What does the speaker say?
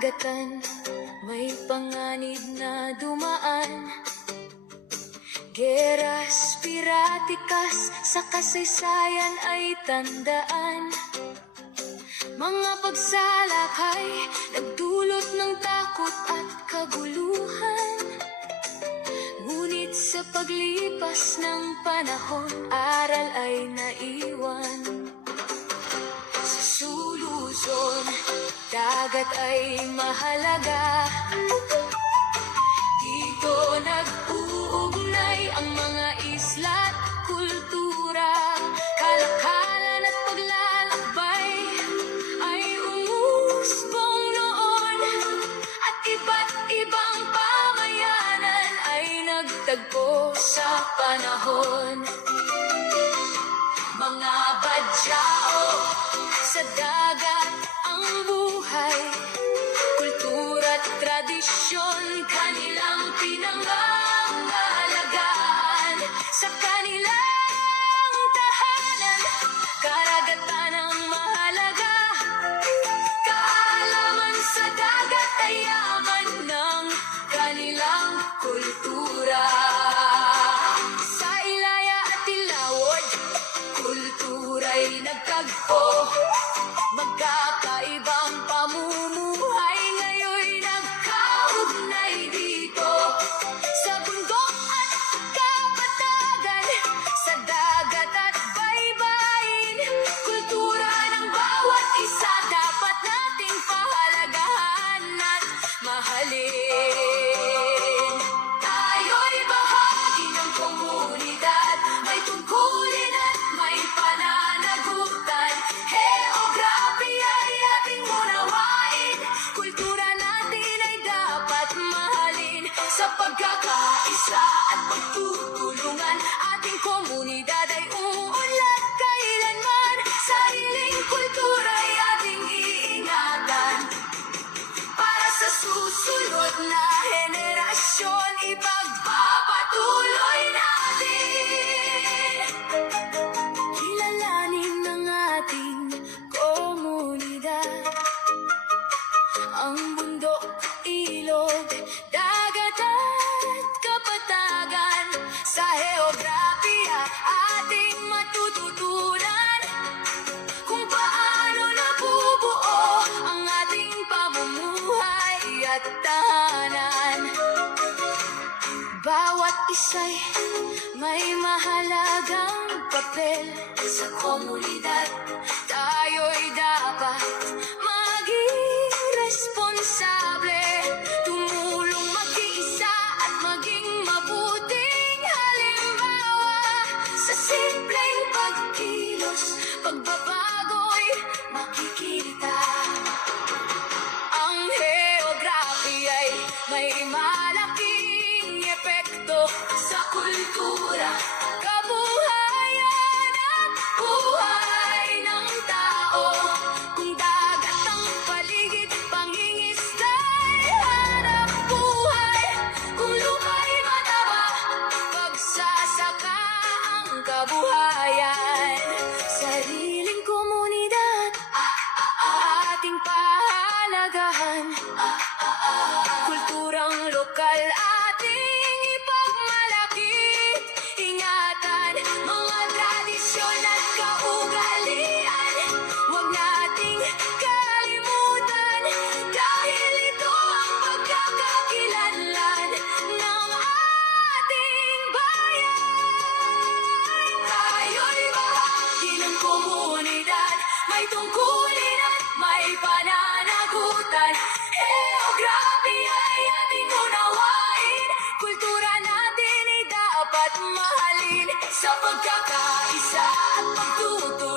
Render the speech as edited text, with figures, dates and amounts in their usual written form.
karagatan, may panganib na dumaan. Geras, piratikas, sa kasaysayan ay tandaan. Mga pagsalakay, nagdulot ng takot at kaguluhan. Ngunit sa paglipas ng panahon, aral ay naiwan. Sa Luzon, dagat ay mahalaga. Dito nag-uugnay ang mga isla't kultura. Kalakalan at paglalakbay ay umusbong noon. At iba't ibang pamayanan ay nagtagpo sa panahon. Mga badyao sa dagat ang buhay, kultura at tradisyon kanilang pinangangalagaan. Sa kanilang tahanan, karagatan ang mahalaga. Kaalaman sa dagat ay yaman ng kanilang kultura. Sa Ilaya at Ilawod, kultura'y nagtagpo. Magkakaibang pamumuhay ngayon'y nagkaugnay dito. Sa bundok at kapatagan, sa dagat at baybayin, kultura ng bawat isa dapat nating pahalagahan at mahalin. Tayo'y bahagi ng komunidad, may tungkulin at may pananagutan. Geography ay ating unawain, kultura natin ay dapat mahalin. Sa pagkakaisa at pagtutulungan, ating komunidad ay uunlad kailanman. Sariling kultura ay ating iingatan. Para sa susunod na henerasyon, ipagpapatuloy natin. Kilalanin ng ating komunidad ang bundok, ilog, dagat at kapatagan. Sa heograpiya ating matututunan kung paano nabubuo ang ating pamumuhay at tahanan. Bawat isa'y may mahalagang papel sa komunidad. Tayo'y dapat maging responsable, tumulong mag-iisa at maging mabuting halimbawa. Sa simpleng pagkilos, pagbabago'y makikita. Ang geography ay may malaking epekto sa kultura, kabuhayan at buhay ng tao. Kung dagat ang paligid, pangingisda'y hanap buhay. Kung lupa'y mataba, pagsasaka ang kabuhayan. Sariling komunidad, ating pahalagahan. Kulturang lokal ating ipagmalaki. Ingatan mga tradisyon at kaugalian. Huwag nating kalimutan, dahil ito ang pagkakakilanlan ng ating bayan. Tayo'y bahagi ng komunidad, may tungkulin at may pananagutan. Geography ay ating unawain, kultura natin ay dapat mahalin. Sa pagkakaisa at pagtutulungan,